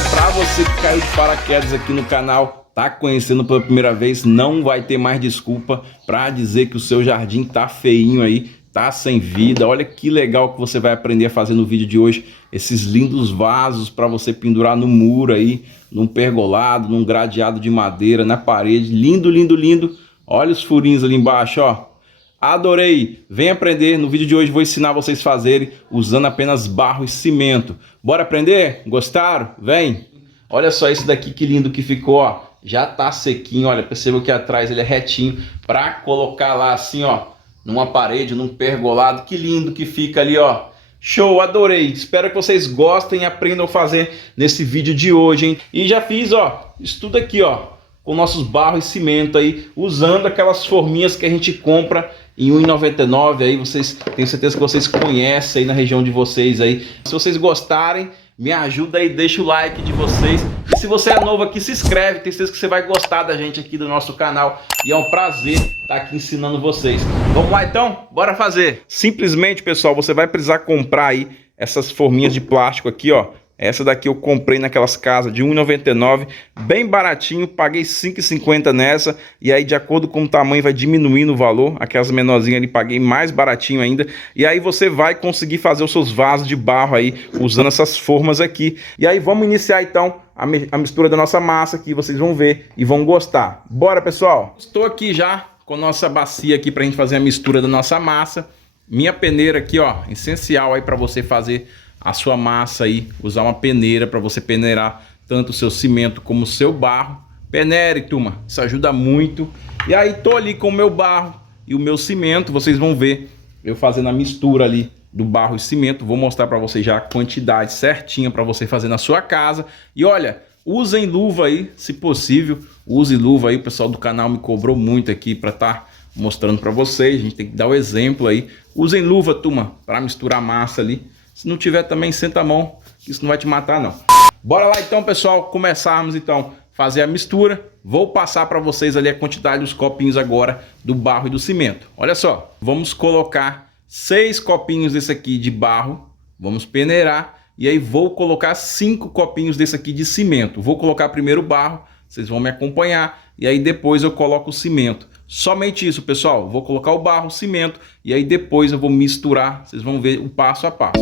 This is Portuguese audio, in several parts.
Olha, para você que caiu de paraquedas aqui no canal, tá conhecendo pela primeira vez, não vai ter mais desculpa para dizer que o seu jardim tá feinho aí, tá sem vida. Olha que legal que você vai aprender a fazer no vídeo de hoje, esses lindos vasos para você pendurar no muro aí, num pergolado, num gradeado de madeira, na parede. Lindo, lindo, lindo. Olha os furinhos ali embaixo, ó. Adorei! Vem aprender, no vídeo de hoje vou ensinar vocês a fazerem usando apenas barro e cimento. Bora aprender? Gostaram? Vem! Olha só esse daqui que lindo que ficou, ó. Já tá sequinho, olha, perceba que atrás ele é retinho para colocar lá assim, ó, numa parede, num pergolado. Que lindo que fica ali, ó. Show, adorei! Espero que vocês gostem e aprendam a fazer nesse vídeo de hoje, hein? E já fiz, ó, isso tudo aqui, ó, com nossos barros e cimento aí, usando aquelas forminhas que a gente compra em R$ 1,99 aí. Vocês, tenho certeza que vocês conhecem aí na região de vocês aí. Se vocês gostarem, me ajuda aí, deixa o like de vocês. E se você é novo aqui, se inscreve, tenho certeza que você vai gostar da gente aqui do nosso canal. E é um prazer estar aqui ensinando vocês. Vamos lá então? Bora fazer! Simplesmente, pessoal, você vai precisar comprar aí essas forminhas de plástico aqui, ó. Essa daqui eu comprei naquelas casas de R$ 1,99, bem baratinho, paguei R$ 5,50 nessa, e aí de acordo com o tamanho vai diminuindo o valor, aquelas menorzinhas ali paguei mais baratinho ainda, e aí você vai conseguir fazer os seus vasos de barro aí, usando essas formas aqui. E aí vamos iniciar então a mistura da nossa massa aqui, vocês vão ver e vão gostar. Bora, pessoal! Estou aqui já com a nossa bacia aqui pra gente fazer a mistura da nossa massa, minha peneira aqui, ó, essencial aí para você fazer a sua massa aí, usar uma peneira para você peneirar tanto o seu cimento como o seu barro. Peneire, turma, isso ajuda muito. E aí tô ali com o meu barro e o meu cimento, vocês vão ver eu fazendo a mistura ali do barro e cimento. Vou mostrar para vocês já a quantidade certinha para você fazer na sua casa. E olha, usem luva aí, se possível, use luva aí. O pessoal do canal me cobrou muito aqui para estar mostrando para vocês, a gente tem que dar o exemplo aí. Usem luva, turma, para misturar a massa ali. Se não tiver também, senta a mão, que isso não vai te matar não. Bora lá então, pessoal, começarmos então fazer a mistura. Vou passar para vocês ali a quantidade dos copinhos agora do barro e do cimento. Olha só, vamos colocar 6 copinhos desse aqui de barro, vamos peneirar, e aí vou colocar 5 copinhos desse aqui de cimento. Vou colocar primeiro o barro, vocês vão me acompanhar, e aí depois eu coloco o cimento. Somente isso, pessoal. Vou colocar o barro, o cimento, e aí depois eu vou misturar. Vocês vão ver o passo a passo.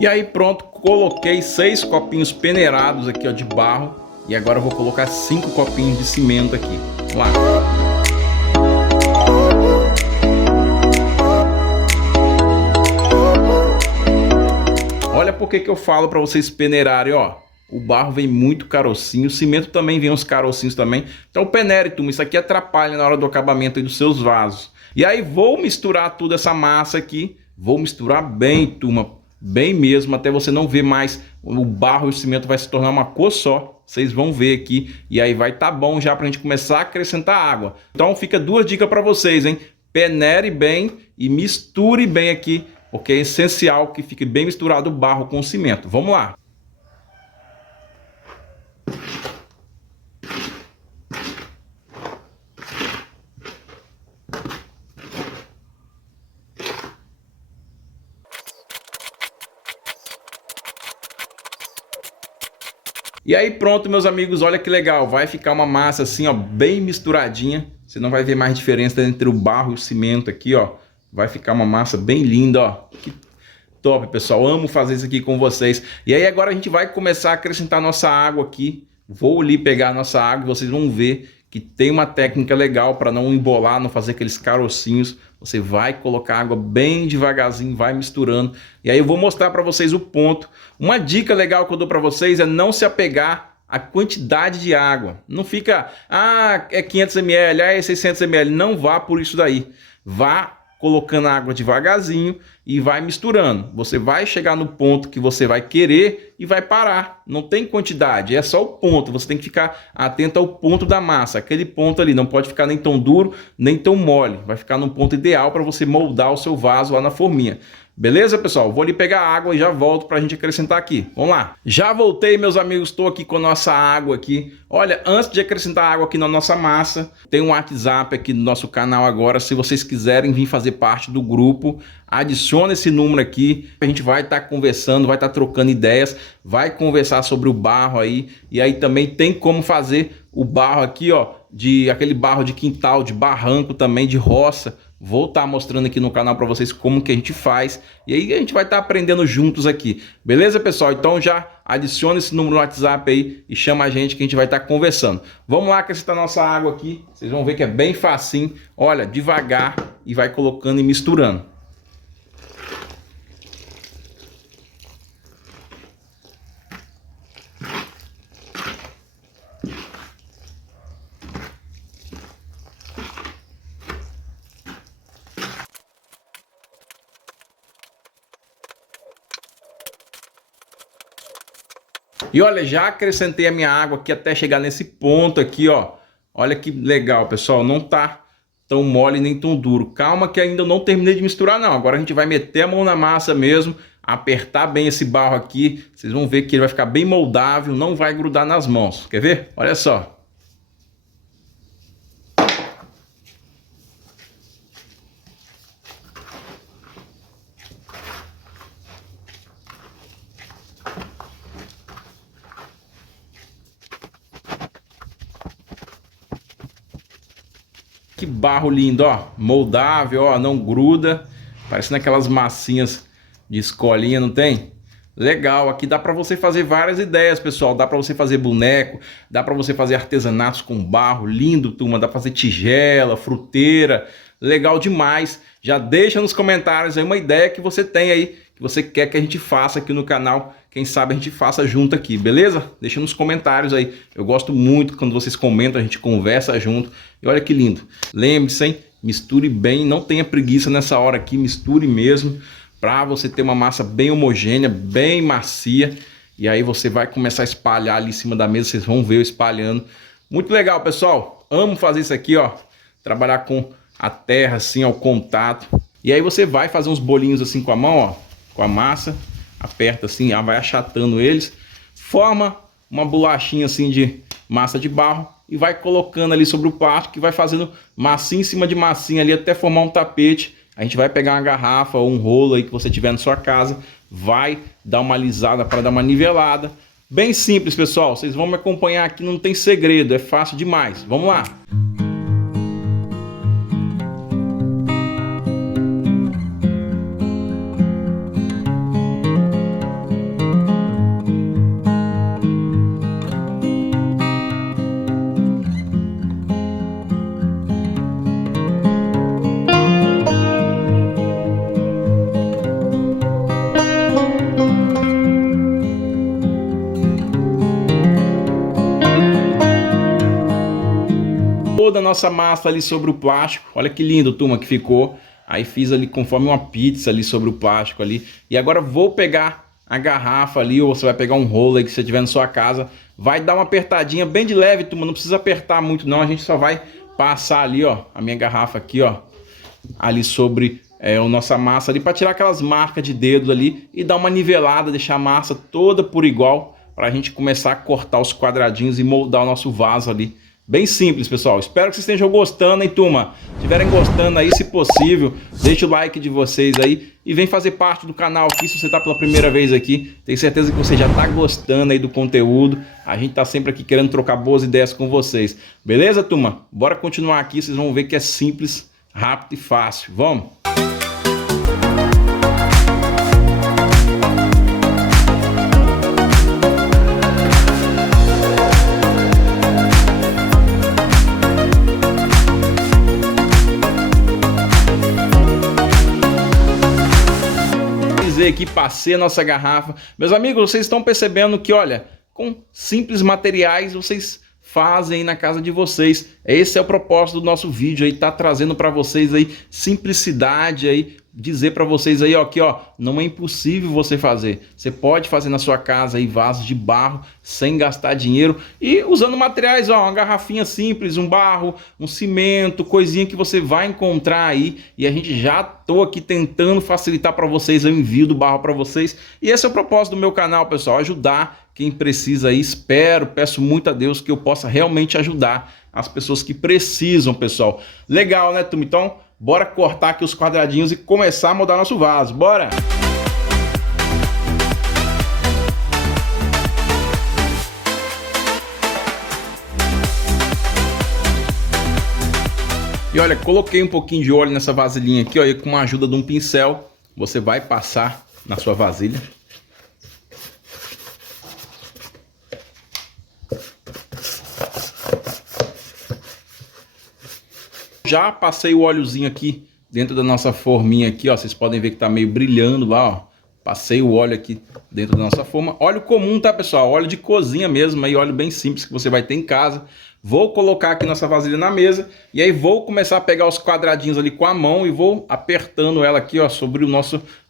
E aí pronto, coloquei 6 copinhos peneirados aqui, ó, de barro. E agora eu vou colocar 5 copinhos de cimento aqui. Vamos lá. Olha por que eu falo para vocês peneirarem, ó. O barro vem muito carocinho, o cimento também vem uns carocinhos também. Então peneire, turma, isso aqui atrapalha na hora do acabamento aí dos seus vasos. E aí vou misturar toda essa massa aqui, vou misturar bem, turma, bem mesmo, até você não ver mais, o barro e o cimento vai se tornar uma cor só. Vocês vão ver aqui, e aí vai tá bom já pra gente começar a acrescentar água. Então fica 2 dicas para vocês, hein? Peneire bem e misture bem aqui, porque é essencial que fique bem misturado o barro com o cimento. Vamos lá! E aí pronto, meus amigos, olha que legal. Vai ficar uma massa assim, ó, bem misturadinha. Você não vai ver mais diferença entre o barro e o cimento aqui, ó. Vai ficar uma massa bem linda, ó. Que top, pessoal. Amo fazer isso aqui com vocês. E aí agora a gente vai começar a acrescentar nossa água aqui. Vou ali pegar a nossa água e vocês vão ver que tem uma técnica legal para não embolar, não fazer aqueles carocinhos. Você vai colocar água bem devagarzinho, vai misturando. E aí eu vou mostrar para vocês o ponto. Uma dica legal que eu dou para vocês é não se apegar à quantidade de água. Não fica, é 500 ml, é 600 ml. Não vá por isso daí. Vá colocando a água devagarzinho e vai misturando. Você vai chegar no ponto que você vai querer e vai parar. Não tem quantidade, é só o ponto. Você tem que ficar atento ao ponto da massa. Aquele ponto ali não pode ficar nem tão duro, nem tão mole. Vai ficar no ponto ideal para você moldar o seu vaso lá na forminha. Beleza, pessoal? Vou ali pegar água e já volto para a gente acrescentar aqui. Vamos lá. Já voltei, meus amigos. Estou aqui com a nossa água aqui. Olha, antes de acrescentar água aqui na nossa massa, tem um WhatsApp aqui do nosso canal agora. Se vocês quiserem vir fazer parte do grupo, adicione esse número aqui. A gente vai estar conversando, vai estar trocando ideias, vai conversar sobre o barro aí. E aí também tem como fazer o barro aqui, ó, de aquele barro de quintal, de barranco também, de roça. Vou estar mostrando aqui no canal para vocês como que a gente faz. E aí a gente vai estar aprendendo juntos aqui. Beleza, pessoal? Então já adiciona esse número no WhatsApp aí e chama a gente que a gente vai estar conversando. Vamos lá acrescentar nossa água aqui. Vocês vão ver que é bem facinho. Olha, devagar e vai colocando e misturando. E olha, já acrescentei a minha água aqui até chegar nesse ponto aqui, ó. Olha que legal, pessoal. Não tá tão mole nem tão duro. Calma que ainda não terminei de misturar, não. Agora a gente vai meter a mão na massa mesmo, apertar bem esse barro aqui. Vocês vão ver que ele vai ficar bem moldável, não vai grudar nas mãos. Quer ver? Olha só. Que barro lindo, ó, moldável, ó, não gruda, parecendo aquelas massinhas de escolinha, não tem? Legal, aqui dá para você fazer várias ideias, pessoal, dá para você fazer boneco, dá para você fazer artesanatos com barro, lindo, turma, dá para fazer tigela, fruteira, legal demais. Já deixa nos comentários aí uma ideia que você tem aí, que você quer que a gente faça aqui no canal. Quem sabe a gente faça junto aqui, beleza? Deixa nos comentários aí. Eu gosto muito quando vocês comentam, a gente conversa junto. E olha que lindo. Lembre-se, hein? Misture bem, não tenha preguiça nessa hora aqui, misture mesmo, para você ter uma massa bem homogênea, bem macia. E aí você vai começar a espalhar ali em cima da mesa, vocês vão ver eu espalhando. Muito legal, pessoal. Amo fazer isso aqui, ó. Trabalhar com a terra assim, ao contato. E aí você vai fazer uns bolinhos assim com a mão, ó, com a massa. Aperta assim, vai achatando eles, forma uma bolachinha assim de massa de barro e vai colocando ali sobre o plástico e vai fazendo massinha em cima de massinha ali até formar um tapete. A gente vai pegar uma garrafa ou um rolo aí que você tiver na sua casa, vai dar uma alisada para dar uma nivelada. Bem simples, pessoal, vocês vão me acompanhar aqui, não tem segredo, é fácil demais. Vamos lá! Toda a nossa massa ali sobre o plástico, olha que lindo, turma, que ficou. Aí fiz ali conforme uma pizza ali sobre o plástico ali. E agora vou pegar a garrafa ali, ou você vai pegar um rolo aí que você tiver na sua casa. Vai dar uma apertadinha bem de leve, turma, não precisa apertar muito não. A gente só vai passar ali, ó, a minha garrafa aqui, ó, ali sobre a nossa massa ali, para tirar aquelas marcas de dedo ali e dar uma nivelada, deixar a massa toda por igual, para a gente começar a cortar os quadradinhos e moldar o nosso vaso ali. Bem simples, pessoal. Espero que vocês estejam gostando, hein, turma? Se estiverem gostando aí, se possível, deixa o like de vocês aí e vem fazer parte do canal aqui se você está pela primeira vez aqui. Tenho certeza que você já está gostando aí do conteúdo. A gente está sempre aqui querendo trocar boas ideias com vocês. Beleza, turma? Bora continuar aqui, vocês vão ver que é simples, rápido e fácil. Vamos? Aqui passei a nossa garrafa. Meus amigos, vocês estão percebendo que, olha, com simples materiais vocês fazem aí na casa de vocês. Esse é o propósito do nosso vídeo aí, tá trazendo para vocês aí simplicidade aí, dizer para vocês aí, ó, que ó, não é impossível você fazer. Você pode fazer na sua casa aí vasos de barro sem gastar dinheiro e usando materiais, ó, uma garrafinha simples, um barro, um cimento, coisinha que você vai encontrar aí, e a gente já tô aqui tentando facilitar para vocês o envio do barro para vocês. E esse é o propósito do meu canal, pessoal, ajudar quem precisa aí. Peço muito a Deus que eu possa realmente ajudar as pessoas que precisam, pessoal. Legal, né, turma? Então, bora cortar aqui os quadradinhos e começar a moldar nosso vaso. Bora! E olha, coloquei um pouquinho de óleo nessa vasilhinha aqui, ó, e com a ajuda de um pincel, você vai passar na sua vasilha. Já passei o óleozinho aqui dentro da nossa forminha aqui, ó. Vocês podem ver que tá meio brilhando lá, ó. Passei o óleo aqui dentro da nossa forma. Óleo comum, tá, pessoal? Óleo de cozinha mesmo, aí óleo bem simples que você vai ter em casa. Vou colocar aqui nossa vasilha na mesa e aí vou começar a pegar os quadradinhos ali com a mão e vou apertando ela aqui, ó, sobre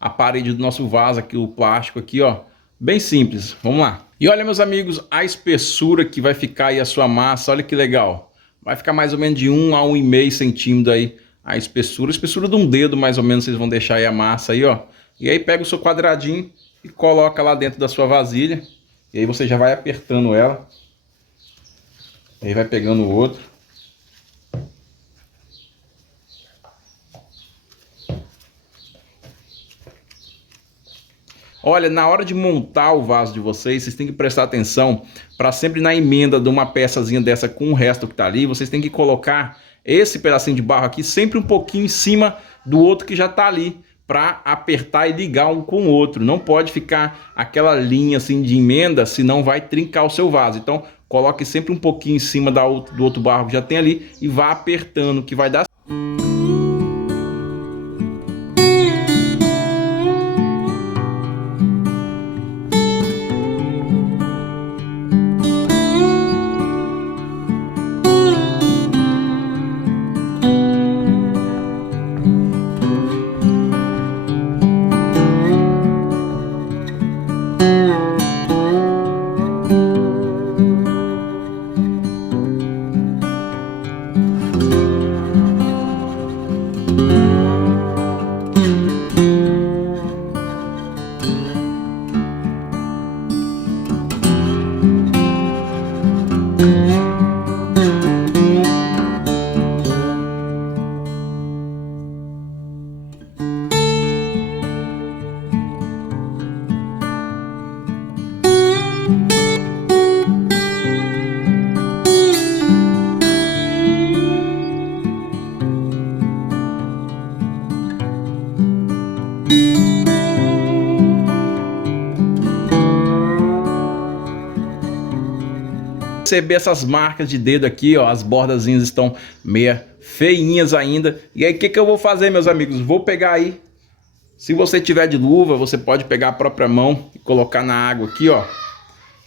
a parede do nosso vaso aqui, o plástico aqui, ó. Bem simples. Vamos lá. E olha, meus amigos, a espessura que vai ficar aí a sua massa, olha que legal. Vai ficar mais ou menos de 1 a 1,5 centímetro aí a espessura de um dedo mais ou menos, vocês vão deixar aí a massa aí, ó. E aí pega o seu quadradinho e coloca lá dentro da sua vasilha. E aí você já vai apertando ela. E aí vai pegando o outro. Olha, na hora de montar o vaso de vocês, vocês têm que prestar atenção para sempre na emenda de uma peçazinha dessa com o resto que tá ali, vocês têm que colocar esse pedacinho de barro aqui sempre um pouquinho em cima do outro que já tá ali, para apertar e ligar um com o outro. Não pode ficar aquela linha assim de emenda, senão vai trincar o seu vaso. Então, coloque sempre um pouquinho em cima do outro barro que já tem ali e vá apertando, que vai dar. Perceber essas marcas de dedo aqui, ó, as bordazinhas estão meio feinhas ainda. E aí o que eu vou fazer, meus amigos? Vou pegar aí, se você tiver de luva, você pode pegar a própria mão e colocar na água aqui, ó.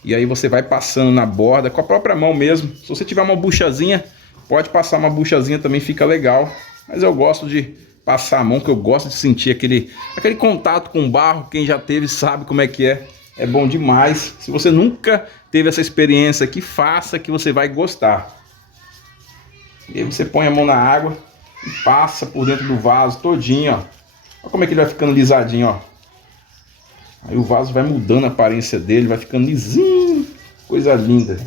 E aí você vai passando na borda com a própria mão mesmo. Se você tiver uma buchazinha, pode passar uma buchazinha também, fica legal. Mas eu gosto de passar a mão, que eu gosto de sentir aquele contato com o barro. Quem já teve sabe como é que é. É bom demais. Se você nunca teve essa experiência aqui, faça, que você vai gostar. E aí você põe a mão na água e passa por dentro do vaso todinho, ó. Olha como é que ele vai ficando lisadinho, ó. Aí o vaso vai mudando a aparência dele, vai ficando lisinho. Coisa linda.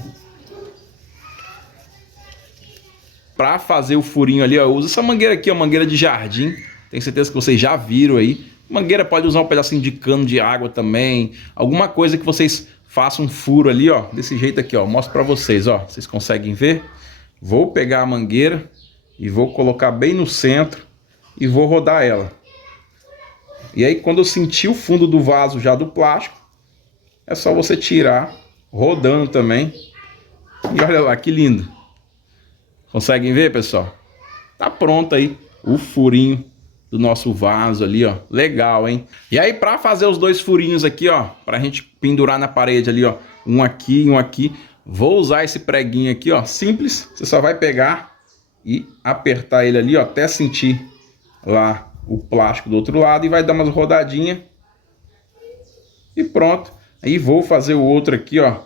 Para fazer o furinho ali, ó, usa essa mangueira aqui, ó, mangueira de jardim. Tenho certeza que vocês já viram aí. Mangueira pode usar um pedacinho de cano de água também. Alguma coisa que vocês façam um furo ali, ó. Desse jeito aqui, ó. Mostro para vocês, ó. Vocês conseguem ver? Vou pegar a mangueira e vou colocar bem no centro e vou rodar ela. E aí quando eu sentir o fundo do vaso já do plástico, é só você tirar, rodando também. E olha lá, que lindo. Conseguem ver, pessoal? Tá pronto aí o furinho do nosso vaso ali, ó. Legal, hein? E aí, para fazer os dois furinhos aqui, ó, pra gente pendurar na parede ali, ó, um aqui e um aqui, Vou usar esse preguinho aqui, ó, simples. Você só vai pegar e apertar ele ali, ó, até sentir lá o plástico do outro lado e vai dar umas rodadinhas. E pronto. Aí vou fazer o outro aqui, ó.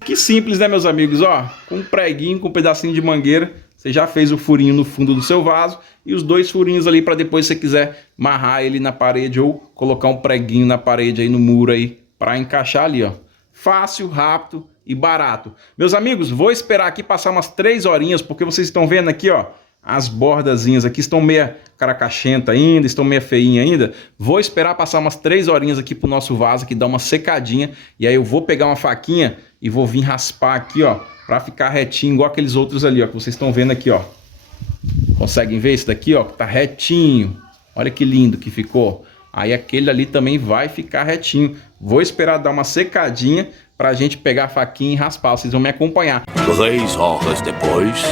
Que simples, né, meus amigos? Ó, com um preguinho, com um pedacinho de mangueira, você já fez o furinho no fundo do seu vaso e os dois furinhos ali para depois, se você quiser amarrar ele na parede ou colocar um preguinho na parede aí no muro aí para encaixar ali, ó. Fácil, rápido e barato. Meus amigos, vou esperar aqui passar umas 3 horinhas, porque vocês estão vendo aqui, ó, as bordazinhas aqui estão meia caracachenta ainda, estão meia feinha ainda. Vou esperar passar umas 3 horinhas aqui pro nosso vaso, aqui dar uma secadinha, e aí eu vou pegar uma faquinha e vou vir raspar aqui, ó, para ficar retinho igual aqueles outros ali, ó, que vocês estão vendo aqui, ó. Conseguem ver isso daqui, ó, que tá retinho. Olha que lindo que ficou. Aí aquele ali também vai ficar retinho. Vou esperar dar uma secadinha pra gente pegar a faquinha e raspar. Vocês vão me acompanhar. 3 horas depois.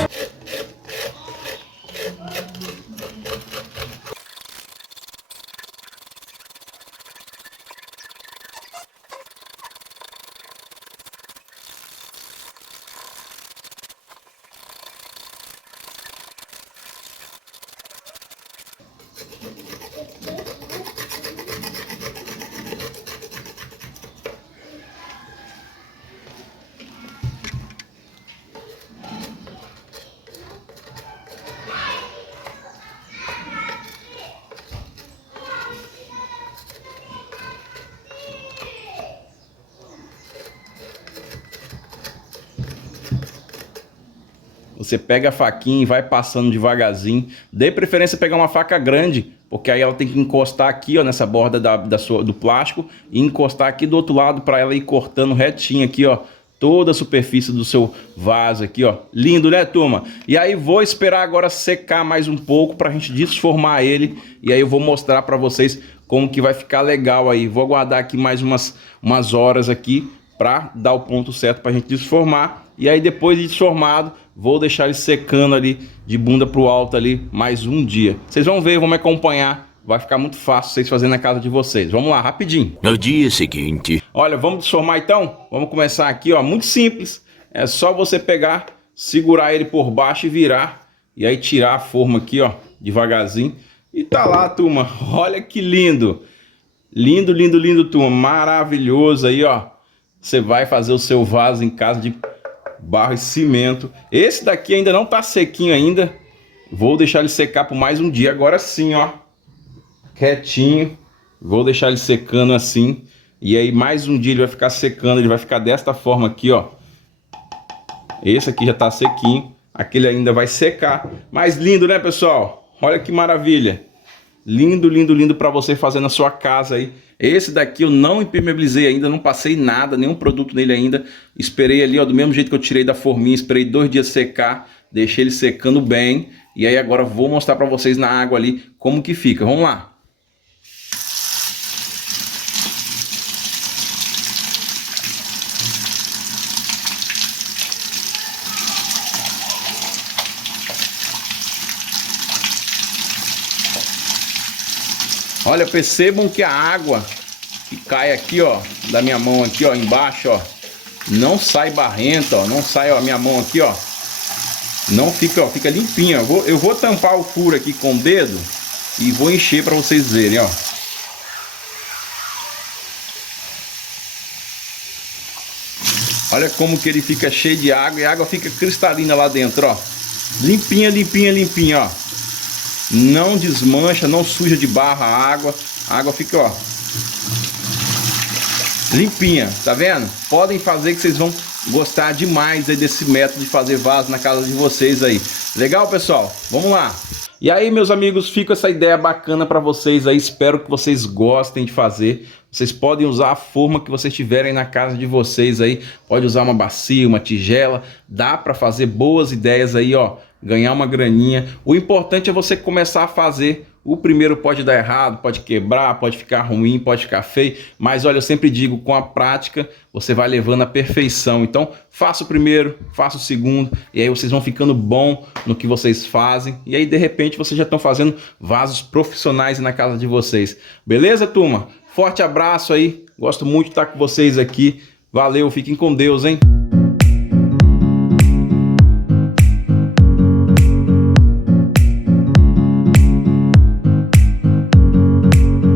Você pega a faquinha e vai passando devagarzinho. Dê preferência pegar uma faca grande, porque aí ela tem que encostar aqui, ó, nessa borda do plástico e encostar aqui do outro lado para ela ir cortando retinho aqui, ó, toda a superfície do seu vaso aqui, ó. Lindo, né, turma? E aí vou esperar agora secar mais um pouco para a gente desformar ele. E aí eu vou mostrar para vocês como que vai ficar legal aí. Vou aguardar aqui mais umas horas aqui para dar o ponto certo para a gente desformar. E aí depois de desformado, vou deixar ele secando ali de bunda pro alto ali mais um dia. Vocês vão ver, vão me acompanhar. Vai ficar muito fácil vocês fazerem na casa de vocês. Vamos lá, rapidinho. No dia seguinte. Olha, vamos desformar então? Vamos começar aqui, ó. Muito simples. É só você pegar, segurar ele por baixo e virar. E aí tirar a forma aqui, ó, devagarzinho. E tá lá, turma. Olha que lindo. Lindo, lindo, lindo, turma. Maravilhoso aí, ó. Você vai fazer o seu vaso em casa de barro e cimento. Esse daqui ainda não tá sequinho ainda. Vou deixar ele secar por mais um dia. Agora sim, ó. Quietinho. Vou deixar ele secando assim. E aí mais um dia ele vai ficar secando. Ele vai ficar desta forma aqui, ó. Esse aqui já tá sequinho. Aquele ainda vai secar. Mas lindo, né, pessoal? Olha que maravilha. Lindo, lindo, lindo para você fazer na sua casa aí. Esse daqui eu não impermeabilizei ainda, não passei nada, nenhum produto nele ainda. Esperei ali, ó, do mesmo jeito que eu tirei da forminha, esperei 2 dias secar, deixei ele secando bem. E aí agora vou mostrar para vocês na água ali como que fica. Vamos lá. Olha, percebam que a água que cai aqui, ó, da minha mão aqui, ó, embaixo, ó, não sai barrenta, ó, não sai, ó, a minha mão aqui, ó, não fica, ó, fica limpinha. Eu vou tampar o furo aqui com o dedo e vou encher para vocês verem, ó. Olha como que ele fica cheio de água e a água fica cristalina lá dentro, ó. Limpinha, limpinha, limpinha, ó. Não desmancha, não suja de barro a água fica, ó, limpinha, tá vendo? Podem fazer que vocês vão gostar demais aí desse método de fazer vaso na casa de vocês aí. Legal, pessoal? Vamos lá. E aí, meus amigos, fica essa ideia bacana para vocês aí. Espero que vocês gostem de fazer. Vocês podem usar a forma que vocês tiverem na casa de vocês aí. Pode usar uma bacia, uma tigela. Dá para fazer boas ideias aí, ó. Ganhar uma graninha. O importante é você começar a fazer. O primeiro pode dar errado, pode quebrar, pode ficar ruim, pode ficar feio. Mas olha, eu sempre digo, com a prática você vai levando à perfeição. Então faça o primeiro, faça o segundo. E aí vocês vão ficando bom no que vocês fazem. E aí de repente vocês já estão fazendo vasos profissionais na casa de vocês. Beleza, turma? Forte abraço aí. Gosto muito de estar com vocês aqui. Valeu, fiquem com Deus, hein?